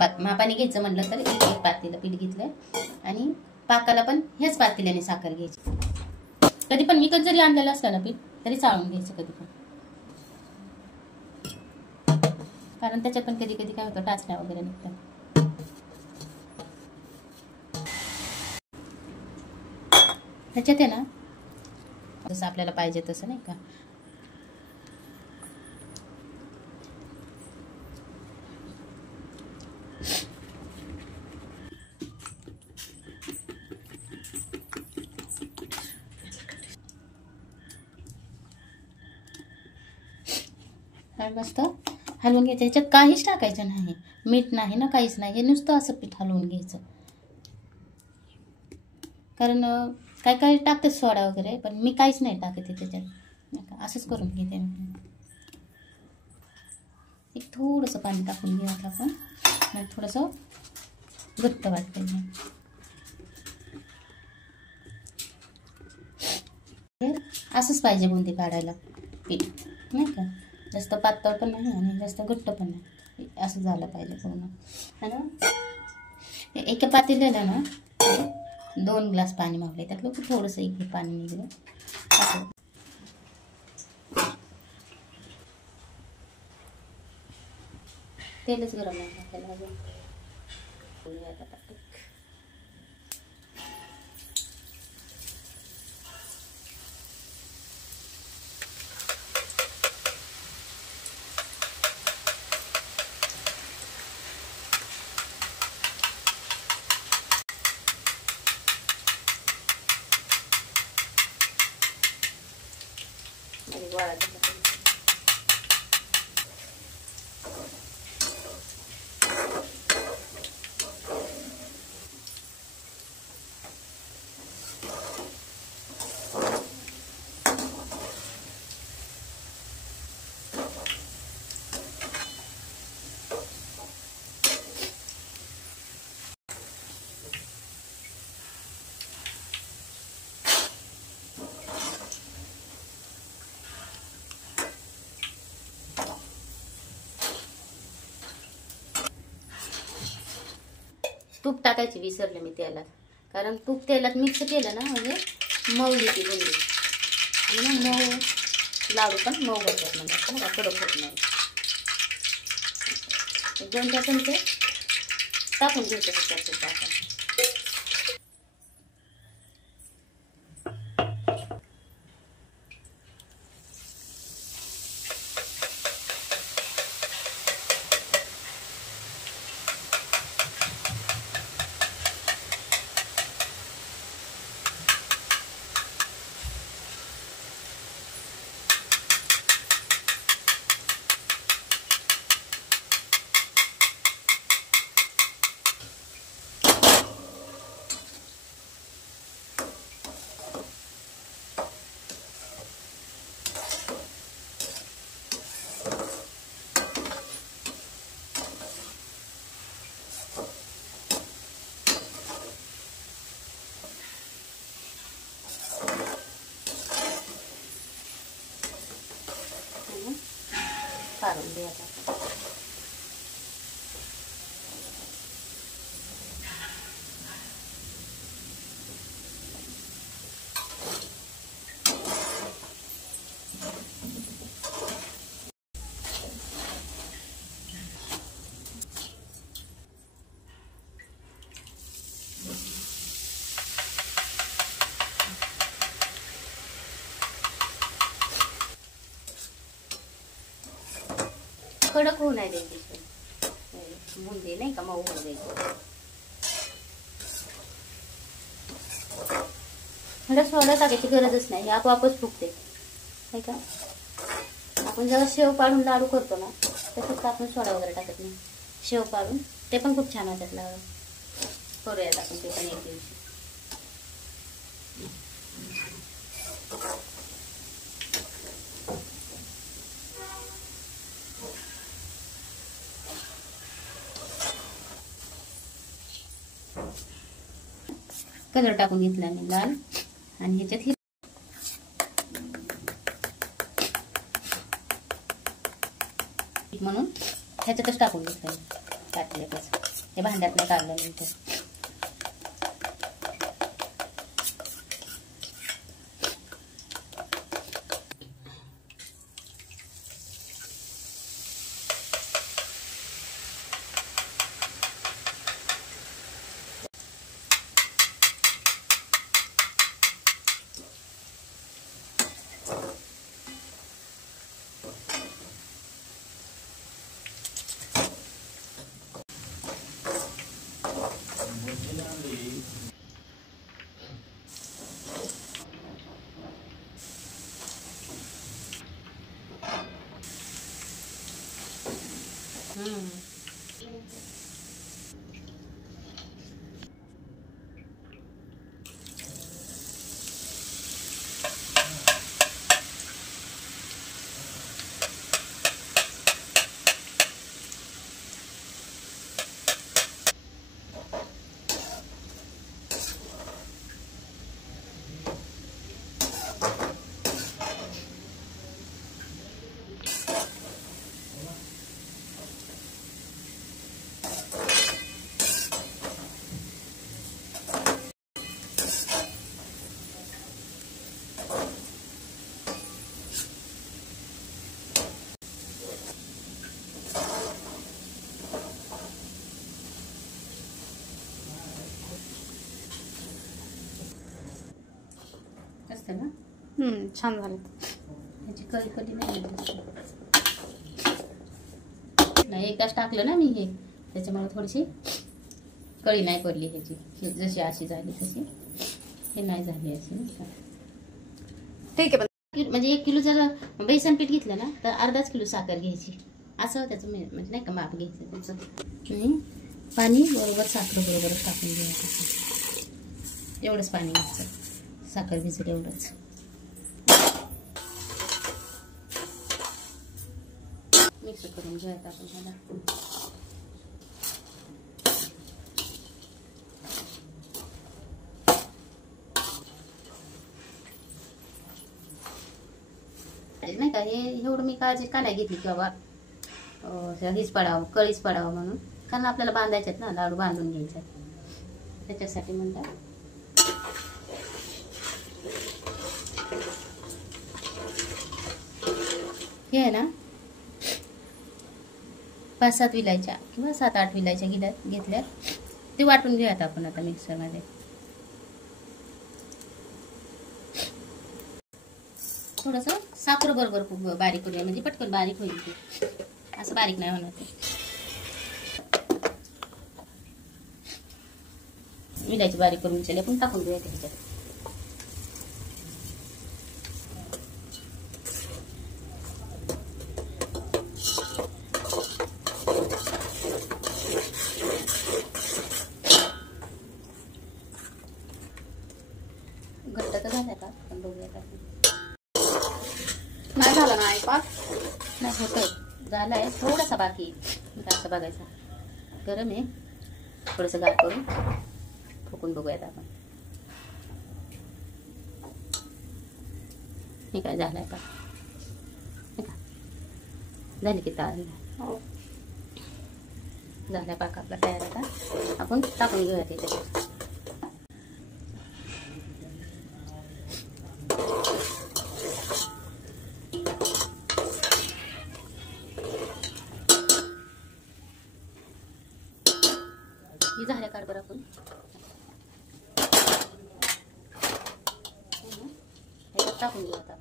मापाने घ्यायचं म्हणलं तर एक पातेलं पीठ घेतलंय आणि पाकाला पण ह्याच पातेल्याने साखर घ्यायची. कधी पण विकत जरी आणलेलं असलं ना पीठ तरी चाळून घ्यायचं कधी पण, कारण त्याच्यात पण कधी कधी काय होतं टाचण्या वगैरे निघतात. ह्याच्यात आहे ना जसं आपल्याला पाहिजे तसं नाही का मस्त हलवून घ्यायचं. ह्याच्यात काहीच टाकायचं नाही, मीठ नाही ना काहीच नाही, हे नुसतं असं पीठ हलवून घ्यायचं. कारण काय काय टाकते सोडा वगैरे, पण मी काहीच नाही टाकते त्याच्यात, असंच करून घेते. एक थोडंसं पाणी टाकून घ्यायचं आपण, आणि थोडंसं घट्ट वाटतं. असंच पाहिजे बुंदी काढायला पीठ, नाही का जास्त पातळ पण नाही आणि जास्त घट्ट पण नाही, असं झालं पाहिजे पूर्ण. आणि एका पातेल्याला ना 2 ग्लास पाणी मावले, त्यातलं थोडंसं एक पाणी निघलं असं. तेलच गरम नाही टाकायला अजून. तूप टाकायची विसरले मी तेलात, कारण तूप तेलात मिक्स केलं ना म्हणजे मऊ येते बुंदी, आणि मऊ लाडू पण मऊ होतात, म्हणजे कडक होत नाही. 2-4 चमचे टाकून घ्यायचं ह्याच्यात तूप टाकायचं. काढून द्यायचा. कडक होऊ नाही द्यायची बुंदी, नाही का मऊ होऊ द्यायची. थोडं सोडा टाकायची गरजच नाही, आपोआपच फुगते, नाही का. आपण जेव्हा शेव पाडून लाडू करतो ना त्याच्यात आपण सोडा वगैरे टाकत नाही. शेव पाडून ते पण खूप छान होतात लाडू. करूयात आपण ते पण एक दिवशी. कलर टाकून घेतला मी लाल, आणि ह्याच्यात म्हणून ह्याच्यातच टाकून घेतलं टाकल्यापासून. ते भांड्यात नाही काढल्यानंतर. छान झालं. ह्याची कळी कधी नाही एकदाच टाकलं ना मी हे, त्याच्यामुळे थोडीशी कळी नाही पडली ह्याची. जशी अशी झाली तशी हे नाही झाली अशी. ठीक आहे. म्हणजे 1 किलो जर बेसन पीठ घेतलं ना तर अर्धाच किलो साखर घ्यायची, असं त्याचं म्हणजे नाही का माप घ्यायचं त्याचं. आणि पाणी बरोबर साखर बरोबरच टाकून घ्यायचं. एवढंच पाणी घ्यायचं, साखर भिजत एवढंच. मिक्स करून घ्यायचं आपण त्याला. नाही का हे एवढं मी काळजी का नाही घेतली की बाबा हीच पडावं, कळीच पडावं म्हणून. कारण आपल्याला बांधायचे आहेत ना, लाडू बांधून घ्यायचे त्याच्यासाठी म्हणतात. हे आहे ना 5-7 विलायच्या किंवा 7-8 विलायच्या घेतल्या, ते वाटून घेऊयात आपण आता मिक्सरमध्ये. थोडंसं साखर बरोबर बारीक करूया, म्हणजे पटकन बारीक होईल ते, असं बारीक नाही होणार ते. विलायची बारीक करून चले आपण टाकून घेऊया त्याच्यात. घट्ट तर झालाय का पण बघूया का. नाही झाला ना पाक? नाही होतंय, झालाय थोडासा बाकी. असं बघायचा, गरम आहे, थोडंसं गार करून फुकून बघूयात आपण. हे काय झालाय का, झाली की तार झालाय पाक आपला तयार. आता आपण टाकून घेऊया त्याच्यात. ही झाल्या काढ बरं आपण. ह्याच्यात टाकून घेऊ आता.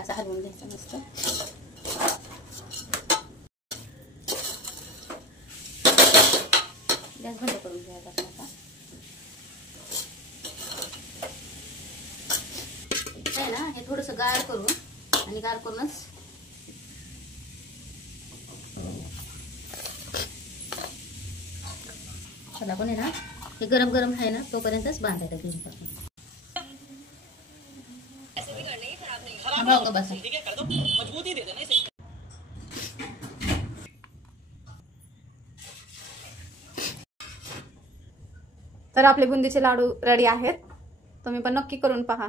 असं हलवून घ्यायचं मस्त. गॅस बंद करून घ्यायचा आपण आता. आहे ना हे थोडंसं गार करून, आणि गार करूनच चला पण आहे ना हे गरम गरम आहे ना तोपर्यंतच बांधायला घ्यायचं आपण. बसा. तर आपले बुंदीचे लाडू रेडी आहेत, तुम्ही पण नक्की करून पहा.